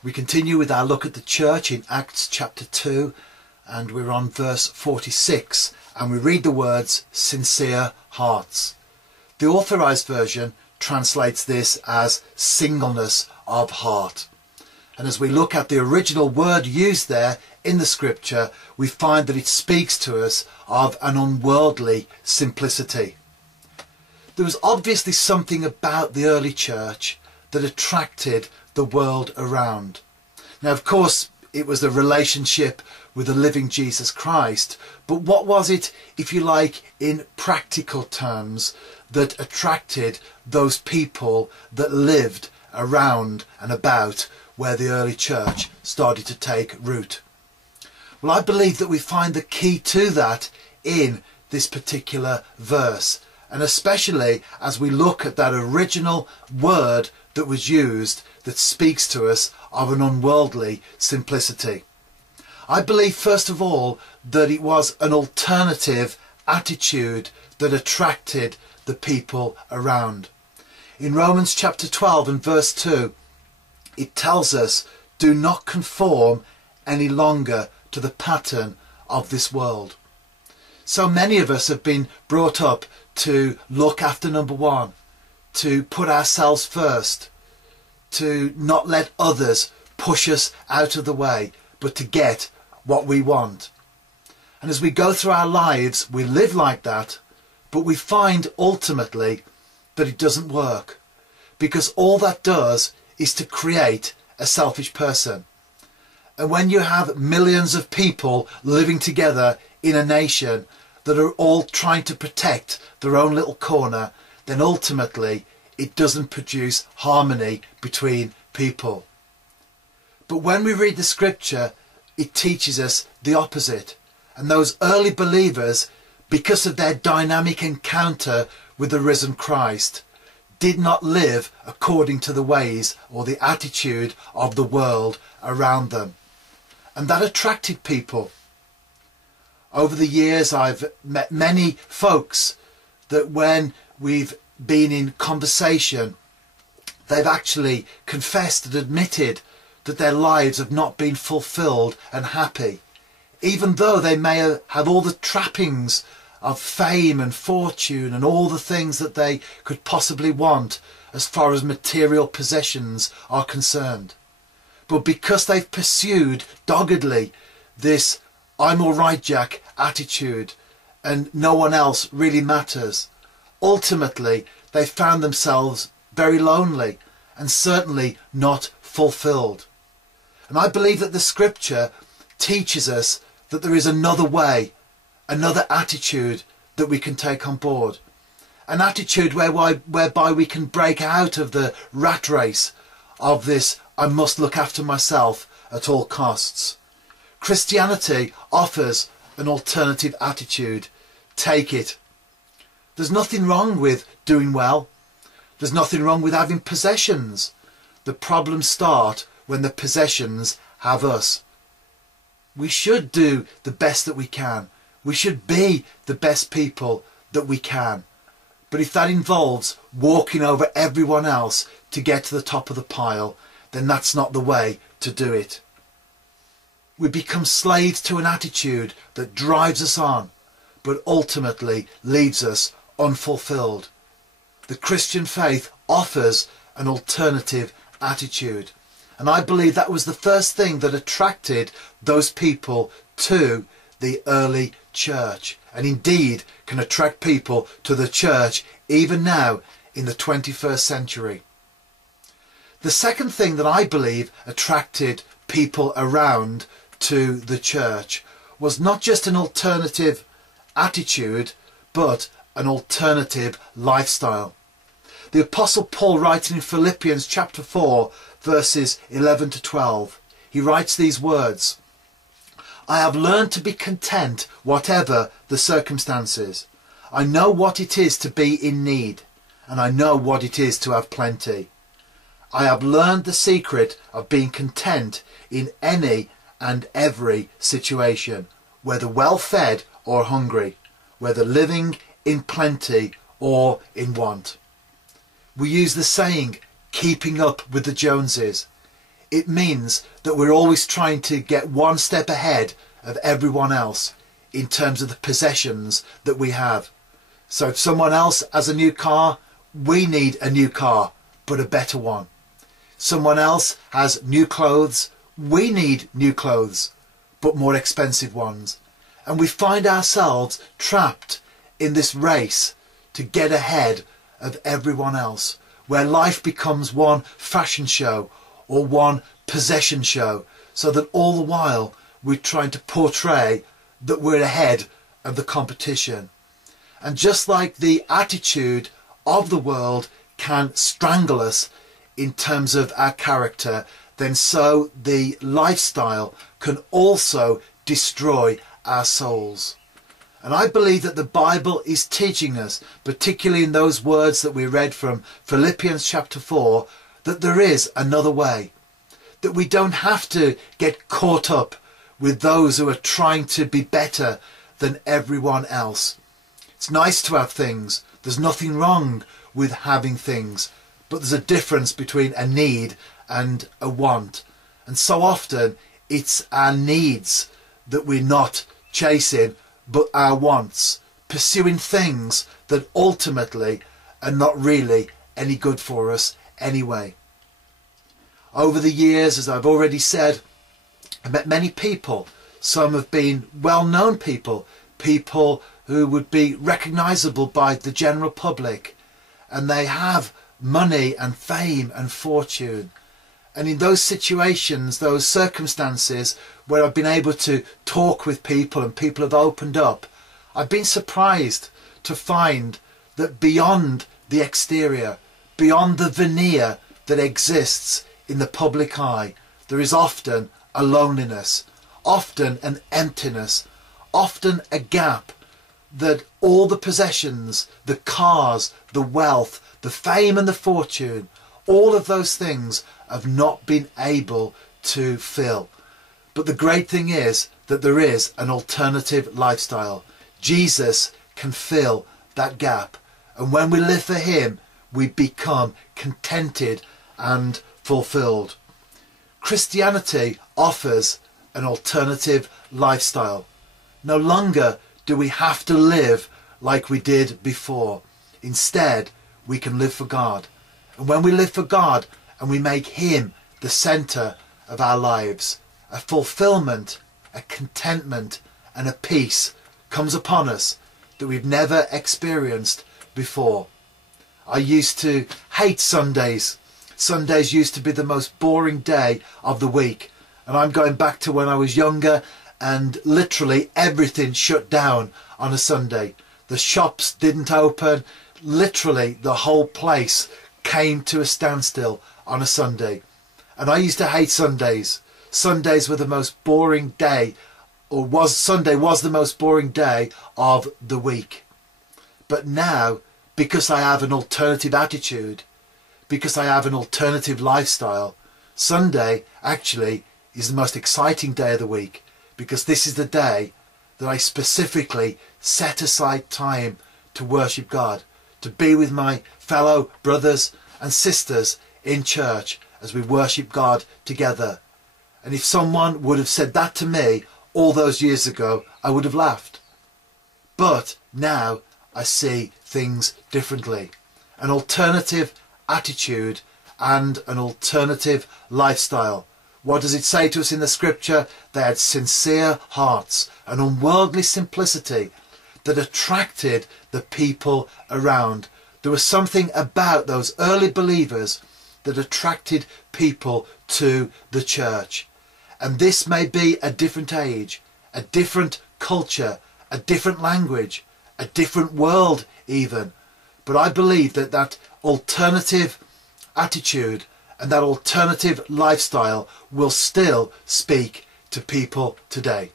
We continue with our look at the church in Acts chapter 2, and we're on verse 46, and we read the words, sincere hearts. The Authorized Version translates this as singleness of heart. And as we look at the original word used there in the scripture, we find that it speaks to us of an unworldly simplicity. There was obviously something about the early church that attracted the world around. Now, of course, it was the relationship with the living Jesus Christ, but what was it, if you like, in practical terms, that attracted those people that lived around and about where the early church started to take root? Well, I believe that we find the key to that in this particular verse, and especially as we look at that original word that was used that speaks to us of an unworldly simplicity. I believe first of all that it was an alternative attitude that attracted the people around. In Romans chapter 12 and verse 2, it tells us, do not conform any longer to the pattern of this world. So many of us have been brought up to look after number one, to put ourselves first, to not let others push us out of the way, but to get what we want. And as we go through our lives, we live like that, but we find ultimately that it doesn't work, because all that does is to create a selfish person. And when you have millions of people living together in a nation that are all trying to protect their own little corner, then ultimately it doesn't produce harmony between people. But when we read the scripture, it teaches us the opposite. And those early believers, because of their dynamic encounter with the risen Christ, did not live according to the ways or the attitude of the world around them. And that attracted people. Over the years, I've met many folks that when we've been in conversation, they've actually confessed and admitted that their lives have not been fulfilled and happy, even though they may have all the trappings of fame and fortune and all the things that they could possibly want as far as material possessions are concerned. But because they've pursued doggedly this I'm all right, Jack attitude, and no one else really matters, ultimately they found themselves very lonely and certainly not fulfilled. And I believe that the scripture teaches us that there is another way, another attitude that we can take on board. An attitude whereby we can break out of the rat race of this I must look after myself at all costs. Christianity offers an alternative attitude. Take it. There's nothing wrong with doing well. There's nothing wrong with having possessions. The problems start when the possessions have us. We should do the best that we can. We should be the best people that we can. But if that involves walking over everyone else to get to the top of the pile, then that's not the way to do it. We become slaves to an attitude that drives us on, but ultimately leaves us unfulfilled. The Christian faith offers an alternative attitude. And I believe that was the first thing that attracted those people to the early church, and indeed can attract people to the church even now in the 21st century. The second thing that I believe attracted people around to the church was not just an alternative attitude, but an alternative lifestyle. The Apostle Paul writes in Philippians chapter 4, verses 11 to 12. He writes these words, I have learned to be content whatever the circumstances. I know what it is to be in need, and I know what it is to have plenty. I have learned the secret of being content in any and every situation, whether well fed or hungry, whether living in plenty or in want. We use the saying, keeping up with the Joneses. It means that we're always trying to get one step ahead of everyone else in terms of the possessions that we have. So if someone else has a new car, we need a new car, but a better one. Someone else has new clothes, we need new clothes, but more expensive ones. And we find ourselves trapped in this race to get ahead of everyone else, where life becomes one fashion show or one possession show, so that all the while we're trying to portray that we're ahead of the competition. And just like the attitude of the world can strangle us in terms of our character, then so the lifestyle can also destroy our souls. And I believe that the Bible is teaching us, particularly in those words that we read from Philippians chapter 4, that there is another way. That we don't have to get caught up with those who are trying to be better than everyone else. It's nice to have things. There's nothing wrong with having things. But there's a difference between a need and a want. And so often it's our needs that we're not chasing, but our wants, pursuing things that ultimately are not really any good for us anyway. Over the years, as I've already said, I've met many people. Some have been well-known people, people who would be recognisable by the general public, and they have money and fame and fortune. And in those situations, those circumstances where I've been able to talk with people and people have opened up, I've been surprised to find that beyond the exterior, beyond the veneer that exists in the public eye, there is often a loneliness, often an emptiness, often a gap, that all the possessions, the cars, the wealth, the fame and the fortune, all of those things have not been able to fill. But the great thing is that there is an alternative lifestyle. Jesus can fill that gap. And when we live for him, we become contented and fulfilled. Christianity offers an alternative lifestyle. No longer do we have to live like we did before. Instead, we can live for God. And when we live for God and we make him the centre of our lives, a fulfillment, a contentment and a peace comes upon us that we've never experienced before. I used to hate Sundays. Sundays used to be the most boring day of the week. And I'm going back to when I was younger and literally everything shut down on a Sunday. The shops didn't open. Literally the whole place came to a standstill on a Sunday. And I used to hate Sundays. Sundays were the most boring day, Sunday was the most boring day of the week. But now, because I have an alternative attitude, because I have an alternative lifestyle, Sunday actually is the most exciting day of the week, because this is the day that I specifically set aside time to worship God, to be with my fellow brothers and sisters in church as we worship God together. And if someone would have said that to me all those years ago, I would have laughed. But now I see things differently. An alternative attitude and an alternative lifestyle. What does it say to us in the scripture? They had sincere hearts, an unworldly simplicity that attracted the people around. There was something about those early believers that attracted people to the church. And this may be a different age, a different culture, a different language, a different world even. But I believe that that alternative attitude and that alternative lifestyle will still speak to people today.